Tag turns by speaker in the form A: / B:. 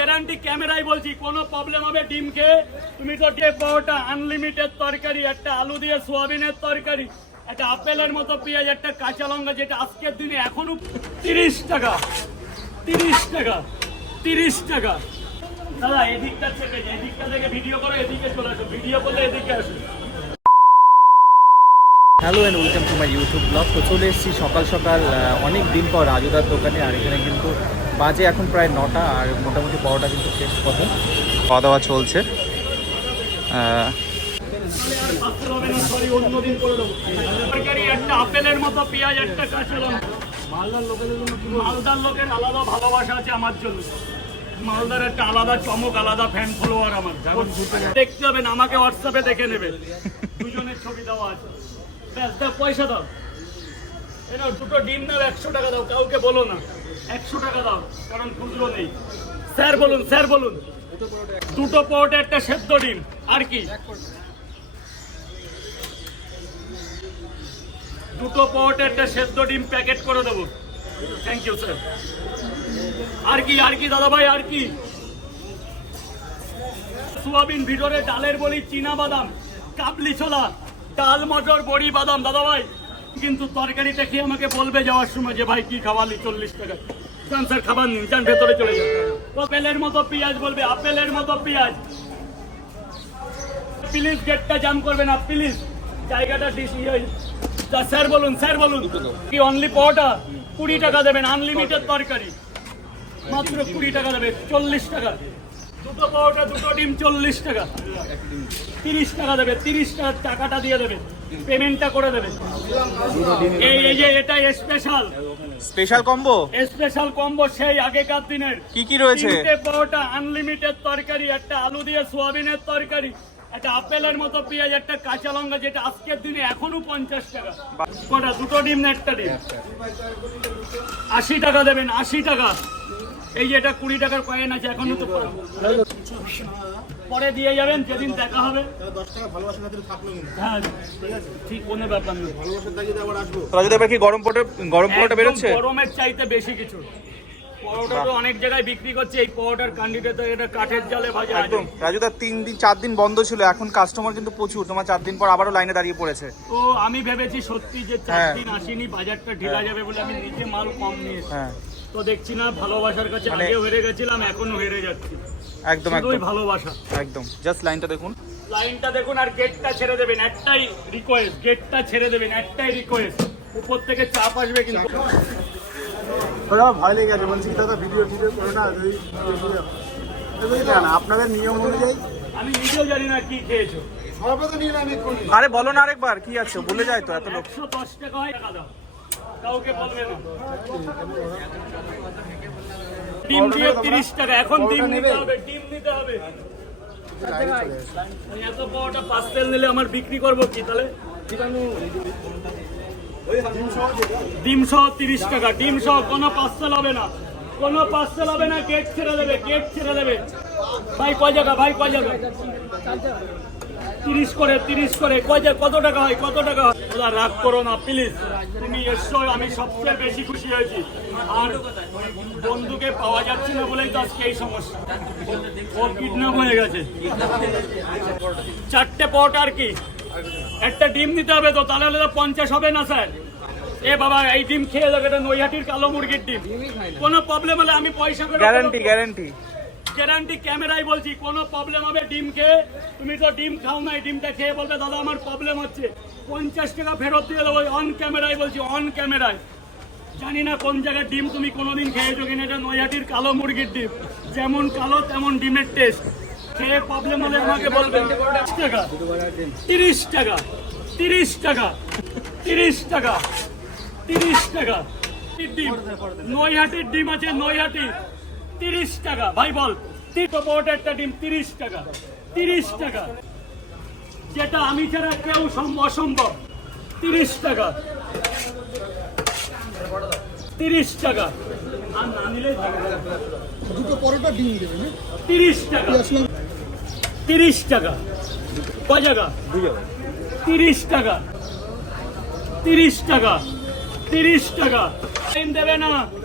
A: Guarantee ক্যামেরাই বলছি, কোনো problem হবে ডিম খেয়ে তুমি তো ডে পাওয়াটা আনলিমিটেড তরকারি, একটা আলু দিয়ে সোয়াবিনের তরকারি, একটা আপেলের মতো পেঁয়াজ, একটা কাঁচা লঙ্কা, যেটা আজকের দিনে এখনও তিরিশ টাকা তিরিশ টাকা তিরিশ টাকা। দাদা, এদিকটা যায় এদিকটা থেকে ভিডিও করো, এদিকে চলে আসো ভিডিও করলে এদিকে আসো।
B: Hello and welcome to my YouTube blog তো চলে এসেছি সকাল সকাল অনেক দিন পর রাজুদার দোকানে, আর এখানে কিন্তু বাজে এখন প্রায় নটা আর মোটামুটি পরোটা কিন্তু শেষ কথা খাওয়া দাওয়া চলছে।
A: আপেলের মতো পেঁয়াজ একটা মালদার লোকের মালদার লোকের আলাদা ভালোবাসা আছে আমার জন্য মালদার একটা আলাদা চমক আলাদা ফ্যান আমার দেখতে হবে আমাকে হোয়াটসঅ্যাপে দেখে নেবে। দুজনের ছবি দেওয়া আছে। পয়সা দাও। দুটো ডিম দাও একশো টাকা দাও, কাউকে বলো না। একশো টাকা দাও, কারণ খুচরো নেই। স্যার বলুন স্যার বলুন। দুটো একটা সেদ্ধ ডিম, আর কি? দুটো পরোটা, একটা সেদ্ধ ডিম প্যাকেট করে দেবো। থ্যাংক ইউ স্যার আর কি আর কি দাদা ভাই আর কি? সোয়াবিন ভিতরে ডালের বড়ি চীনা বাদাম, কাবলি ছোলা, ডাল, মটর, বড়ি, বাদাম দাদা ভাই কিন্তু তরকারিটা খেয়ে আমাকে বলবে যাওয়ার সময় যে, ভাই, কি খাওয়ালি? চল্লিশ টাকা। যান খাবার নিন। যান ভেতরে চলে যান। আপেলের মতো পেঁয়াজ বলবে, আপেলের মতো পেঁয়াজ। প্লিজ, গেটটা জাম করবে না, প্লিজ। জায়গাটা ডিস তা স্যার বলুন স্যার বলুন। কি অনলি পটা কুড়ি টাকা দেবেন আনলিমিটেড তরকারি। মাত্র কুড়ি টাকা দেবে, চল্লিশ টাকা। দুটো পাওয়াটা দুটো ডিম চল্লিশ টাকা। তিরিশ টাকা দেবে তিরিশ টাকার টাকাটা দিয়ে দেবে। পেমেন্টটা করে দেবে। এই এই যে এটা special
B: special combo
A: special combo সেই আগেকার দিনের।
B: কি কি রয়েছে?
A: তিনটে পরোটা আনলিমিটেড তরকারি একটা আলু দিয়ে সোয়াবিনের তরকারি একটা আপেলের মতো পেঁয়াজ একটা কাঁচা লঙ্কা যেটা আজকের দিনে এখনও পঞ্চাশ টাকা। কটা? দুটো ডিম না একটা ডিম। আশি টাকা দেবেন আশি টাকা। এই যে এটা কুড়ি টাকার কয়েন আছে এখনও তো পরে দিয়ে যাবেন যেদিন দেখা হবে। হ্যাঁ ঠিক কোনো ব্যাপার নেই
C: ভালোবাসার তাগিদে আবার আসব
B: রাজুদা এবার কি গরম পরোটা গরম পরোটা বেরোচ্ছে?
A: গরমের চাইতে বেশি কিছু। পরোটা তো অনেক জায়গায় বিক্রি করছে এই পরোটার ক্যান্ডিডেট এটা কাঠের জালে ভাজা
B: একদম। রাজুদা তিন দিন চার দিন বন্ধ ছিল এখন কাস্টমার কিন্তু প্রচুর। তোমার চার দিন পর আবারও লাইনে দাঁড়িয়ে পড়েছে।
A: তো আমি ভেবেছি সত্যি যে চার
B: হ্যাঁ।
A: দিন আসেনি বাজারটা ঢিলা যাবে বলে আমি নিজে মাল কম নিয়েছি
B: হ্যাঁ।
A: তো দেখছি না ভালোবাসার কাছে
B: মানে-
A: আগেও হেরে গেছিলাম এখনও হেরে যাচ্ছি।
B: একদম একদম।
A: ভালোবাসা।
B: একদম। জাস্ট লাইনটা দেখুন।
A: লাইনটা দেখুন আর গেটটা ছেড়ে দেবেন একটাই রিকোয়েস্ট গেটটা ছেড়ে দেবেন একটাই রিকোয়েস্ট উপর থেকে চাপ আসবে কিন্তু।
C: দাদা ভয় লেগে গেছে। বলছি দাদা ভিডিও ভিডিও করে না বুঝলেন আপনাদের নিয়ম অনুযায়ী
A: আমি নিজেও জানি না কি খেয়েছো।
B: আরে বলো না আরেকবার কি আছে? বলে যায় তো এত লোক।
A: একশো দশ টাকা হয় টাকা দাও। কাউকে বলবে না। ডিম দিয়ে তিরিশ টাকা এখন ডিম নিতে হবে ডিম নিতে হবে। এত বড়টা পার্সেল নিলে আমার বিক্রি করব কি তাহলে? ডিম সহ তিরিশ টাকা ডিম সহ কোনো পার্সেল হবে না। কোনো পার্সেল হবে না গেট ছেড়ে দেবে গেট ছেড়ে দেবে। ভাই কয় জায়গা? ভাই কয় জায়গা? তিরিশ করে তিরিশ করে। কয় জায়গা কত টাকা হয় কত টাকা হয়? ওরা রাগ করো না প্লিজ তুমি এসছো আমি সবচেয়ে বেশি খুশি হয়েছি। আর বন্ধুকে পাওয়া যাচ্ছে না বলেই তো আজকে এই সমস্যা। ও কিডন্যাপ হয়ে গেছে। চারটে পট আর কি? একটা ডিম নিতে হবে তো তাহলে তো পঞ্চাশ হবে না স্যার। এ বাবা এই ডিম খেয়ে দেখো এটা নৈহাটির কালো মুরগির ডিম। কোনো প্রবলেম হলে আমি পয়সা করে
B: গ্যারান্টি গ্যারান্টি
A: গ্যারান্টি ক্যামেরাই বলছি, কোনো প্রবলেম হবে ডিম খেয়ে তুমি তো ডিম খাও না, এই ডিমটা খেয়ে বলবে, দাদা, আমার প্রবলেম হচ্ছে। পঞ্চাশ টাকা ফেরত দিয়ে দেবো অন ক্যামেরায় বলছি অন ক্যামেরায়। জানি না কোন জায়গায় ডিম তুমি কোনোদিন খেয়েছো কিনা, এটা নৈহাটির কালো মুরগির ডিম। যেমন কালো, তেমন ডিমের টেস্ট খেয়ে প্রবলেম হলে আমাকে বলবেন টাকা, তিরিশ টাকা তিরিশ টাকা তিরিশ টাকা তিরিশ টাকা। ডিম নৈহাটির ডিম আছে, নৈহাটি। তিরিশ টাকা। ভাই, বল। তিনশো পনেরো ডিম তিরিশ টাকা। তিরিশ টাকা। যেটা আমি ছাড়া কেউ সম- অসম্ভব। তিরিশ টাকা। তিরিশ টাকা। আর না থাকবে
C: দুটো পরোটা ডিম দেবেন
A: তিরিশ টাকা। তিরিশ টাকা। কয় টাকা তিরিশ টাকা। তিরিশ টাকা। তিরিশ টাকা। টাইম দেবে না।